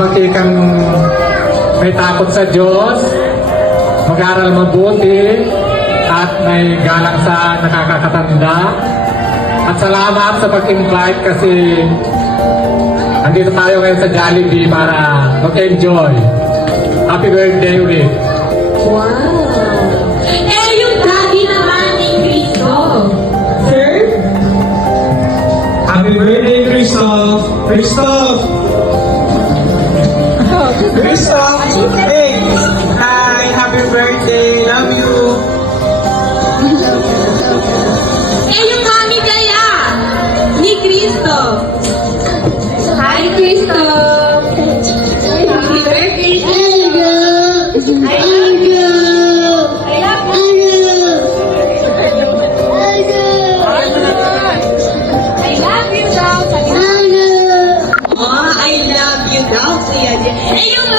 lumaki kang may takot sa Diyos, mag-aral mabuti, at may galang sa nakakatanda. At salamat sa pag-invite kasi andito tayo ngayon sa Jollibee para mag-enjoy. Happy birthday ulit. Wow! Eh, yung daddy naman ni Cristo. Sir? Happy birthday, Christoph! Christoph! Christoph! Hey! Hi! Happy birthday! Love you! Eh, yung mami kaya ni Cristo. Hi, Cristo! Happy birthday, Cristo! I love you! I love you! I love you daw. Oh, I love you daw. Eh, yung